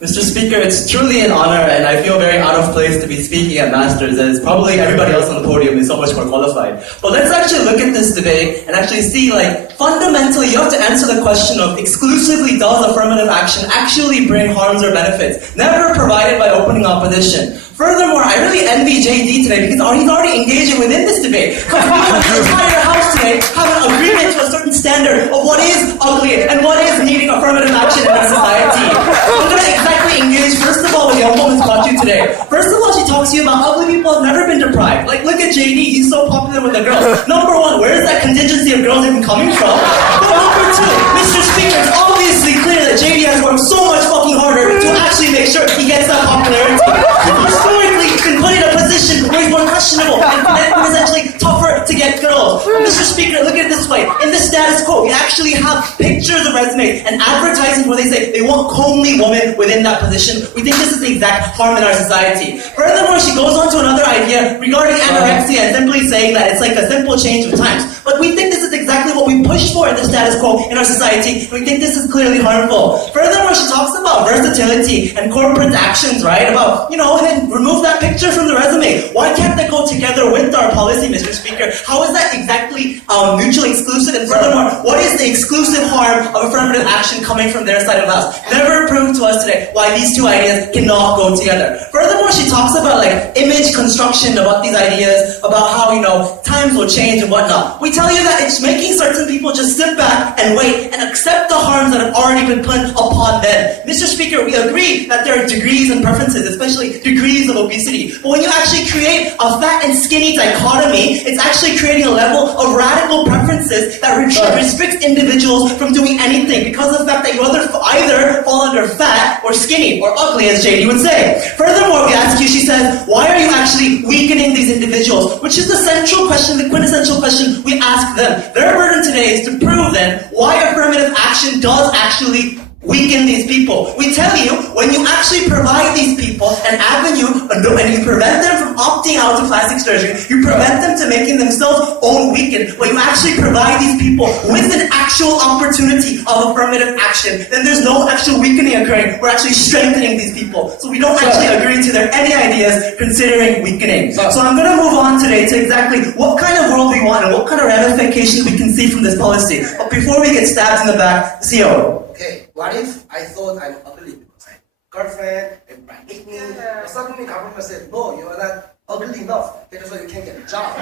Mr. Speaker, it's truly an honor, and I feel very out of place to be speaking at Masters, as probably everybody else on the podium is so much more qualified. But let's actually look at this debate and actually see, fundamentally, you have to answer the question of exclusively does affirmative action actually bring harms or benefits, never provided by opening opposition. Furthermore, I really envy JD today because he's already engaging within this debate. Because we have the entire house today have an agreement to a certain standard of what is ugly and what is needing affirmative action in our society. I'm going to exactly engage, first of all, with Yonbom who's brought you today. First of all, she talks to you about ugly people have never been deprived. Look at JD, he's so popular with the girls. Number one, where is that contingency of girls even coming from? But number two, Mr. Speaker, it's obviously clear that JD has worked so much fucking harder to actually make sure he gets that popularity. Historically, he's been put in a position where he's more questionable and essentially tougher to get girls. Mr. Speaker, look at it this way. In the status quo, we actually have pictures of resumes and advertisements where they say they want comely women within that position. We think this is the exact harm in our society. Furthermore, she goes on to another idea regarding anorexia and simply saying that it's like a simple change of times. But we think this is exactly what we push for in the status quo in our society, and we think this is clearly harmful. Furthermore, she talks about versatility and corporate actions, right? About, and then remove that picture from the resume. Why can't they go together with our policy, Mr. Speaker? How is that exactly mutually exclusive? And furthermore, what is the exclusive harm of affirmative action coming from their side of the house? Never proved to us today why these two ideas cannot go together. Furthermore, she talks about image construction about these ideas, about how, times will change and whatnot. We tell you that it's making certain people just sit back and wait and accept the harms that have already been put upon them. Mr. Speaker, we agree that there are degrees and preferences, especially degrees of obesity. But when you actually create a fat and skinny dichotomy, it's actually creating a level of radical preferences that restricts individuals from doing anything because of the fact that you either fall under fat or skinny or ugly, as JD would say. Furthermore, we ask you, she says, why are you actually weakening these individuals? Which is the central question, the quintessential question we ask them. Their burden today is to prove then why affirmative action does actually weaken these people. We tell you, when you actually provide these people an avenue and you prevent them from opting out of plastic surgery, you prevent them to making themselves own weaken. When you actually provide these people with an actual opportunity of affirmative action, then there's no actual weakening occurring. We're actually strengthening these people. So we don't actually agree to any ideas considering weakening. So I'm going to move on today to exactly what kind of world we want and what kind of ramifications we can see from this policy. But before we get stabbed in the back, CEO. Okay, what if I thought I'm ugly because I'm girlfriend and my nickname? Suddenly government said, no, you are not ugly enough. That is why you can't get a job.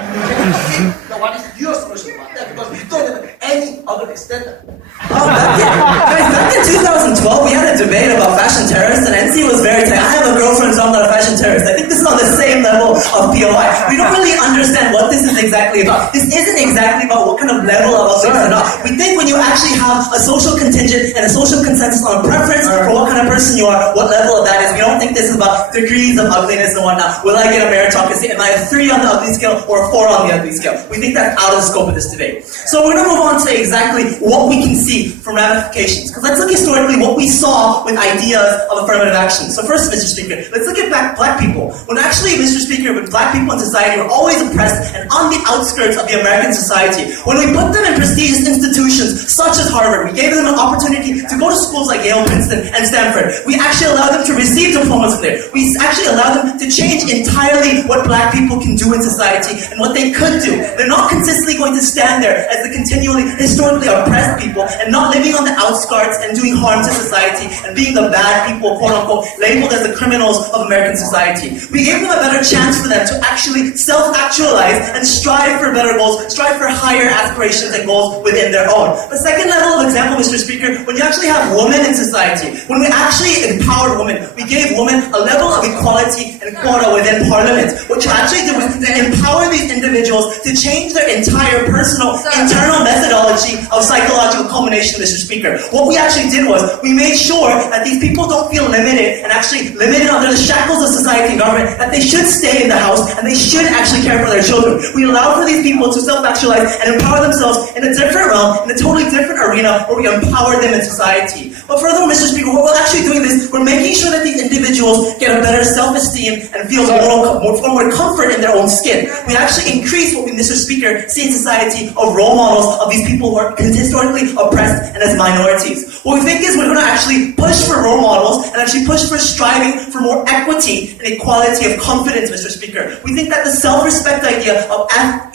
Now what is your solution about that? Because we don't have any ugly standard. Back in 2012, we had a debate about fashion terrorists, and NC was very tight. I have a girlfriend, so I'm not a fashion terrorist. I think this is on the same level of POI. We don't really understand what this is exactly about. This isn't exactly about what kind of level of ugliness or not. We think when you actually have a social contingent and a social consensus on preference for what kind of person you are, what level of that is, we don't think this is about degrees of ugliness and whatnot. Will I get a meritocracy? Am I a 3 on the ugly scale or a 4 on the ugly scale? We think that's out of the scope of this debate. So we're going to move on to exactly what we can see from ramifications. Because let's look historically what we saw with ideas of affirmative action. So first, Mr. Speaker, let's look at black people. When actually, Mr. Speaker, with black people in society were always oppressed and on the outskirts of the American society. When we put them in prestigious institutions such as Harvard, we gave them an opportunity to go to schools like Yale, Princeton, and Stanford. We actually allowed them to receive diplomas there. We actually allowed them to change entirely what black people can do in society and what they could do. They're not consistently going to stand there as the continually, historically oppressed people and not living on the outskirts and doing harm to society and being the bad people, quote unquote, labeled as the criminals of American society. We gave them a better chance for them to actually self-actualize and strive for better goals, strive for higher aspirations and goals within their own. The second level of example, Mr. Speaker, when you actually have women in society, when we actually empowered women, we gave women a level of equality and quota within Parliament. What you actually did was to empower these individuals to change their entire personal, internal methodology of psychological culmination, Mr. Speaker. What we actually did was we made sure that these people don't feel limited and actually limited under the shackles of society and government, that they should stay in the house and they should actually care for their children. We allowed for these people to self-actualize and empower themselves in a different realm, in a totally different arena where we empower them in society. But furthermore, Mr. Speaker, we're actually doing this, we're making sure that these individuals get a better self-esteem and feel more comfort in their own skin. We actually increase what we, Mr. Speaker, see in society of role models of these people who are historically oppressed and as minorities. What we think is we're going to actually push for role models and actually push for striving for more equity and equality of confidence, Mr. Speaker. We think that the self-respect idea of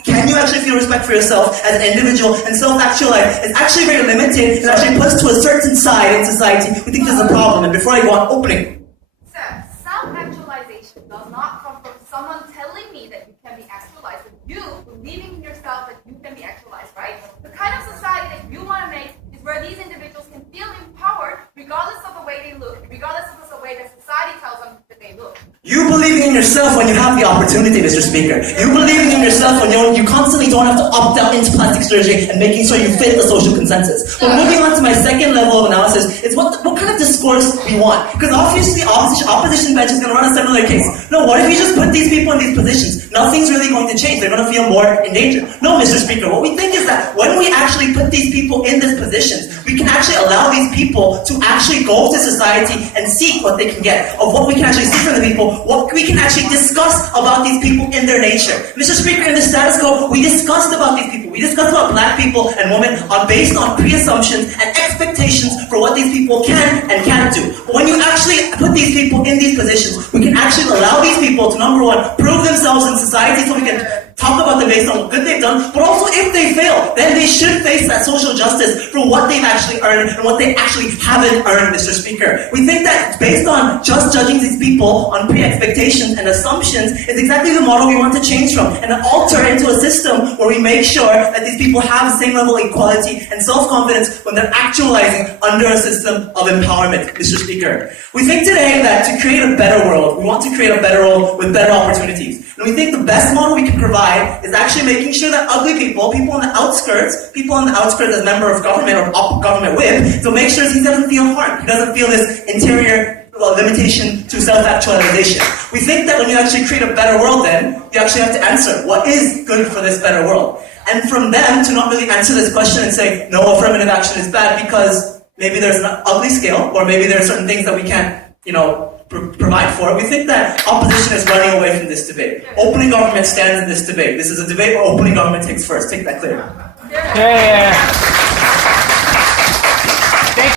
can you actually feel respect for yourself as an individual and self-actualize is actually very limited and actually puts to a certain side in society. We think there's a problem. And before I go on, opening. Sir, self-actualization does not come from someone telling me that you can be actualized, but you believing in yourself that you can be actualized, right? The kind of society that you want to make is where these individuals can feel empowered regardless of the way they look, regardless of the way that society tells them that they look. You believing in yourself when you have the opportunity, Mr. Speaker. You believing in yourself when you constantly don't have to opt out into plastic surgery and making sure you fit the social consensus. But moving on to my second level of analysis is what kind of discourse we want. Because obviously the opposition bench is going to run a similar case. No, what if you just put these people in these positions? Nothing's really going to change. They're going to feel more in danger. No, Mr. Speaker. What we think is that when we actually put these people in these positions, we can actually allow these people to actually go to society and seek what they can get, of what we can actually see from the people, what we can actually discuss about these people in their nature. Mr. Speaker, in the status quo, we discussed about these people. We discussed about black people and women based on pre-assumptions and expectations for what these people can and can't do. But when you actually put these people in these positions, we can actually allow these people to, number one, prove themselves in society so we can talk about them based on what good they've done, but also if they fail, then they should face that social justice for what they've actually earned and what they actually haven't earned, Mr. Speaker. We think that based on just judging these people on pre-expectations and assumptions is exactly the model we want to change from and alter into a system where we make sure that these people have the same level of equality and self-confidence when they're actualizing under a system of empowerment, Mr. Speaker. We think today that to create a better world, we want to create a better world with better opportunities. And we think the best model we can provide is actually making sure that ugly people on the outskirts as member of government or government whip, so make sure he doesn't feel harmed. He doesn't feel this interior limitation to self-actualization. We think that when you actually create a better world then, you actually have to answer what is good for this better world. And from them to not really answer this question and say, no, affirmative action is bad because maybe there's an ugly scale or maybe there are certain things that we can't, provide for. We think that opposition is running away from this debate. Opening government stands in this debate. This is a debate where opening government takes first. Take that clear. Yeah.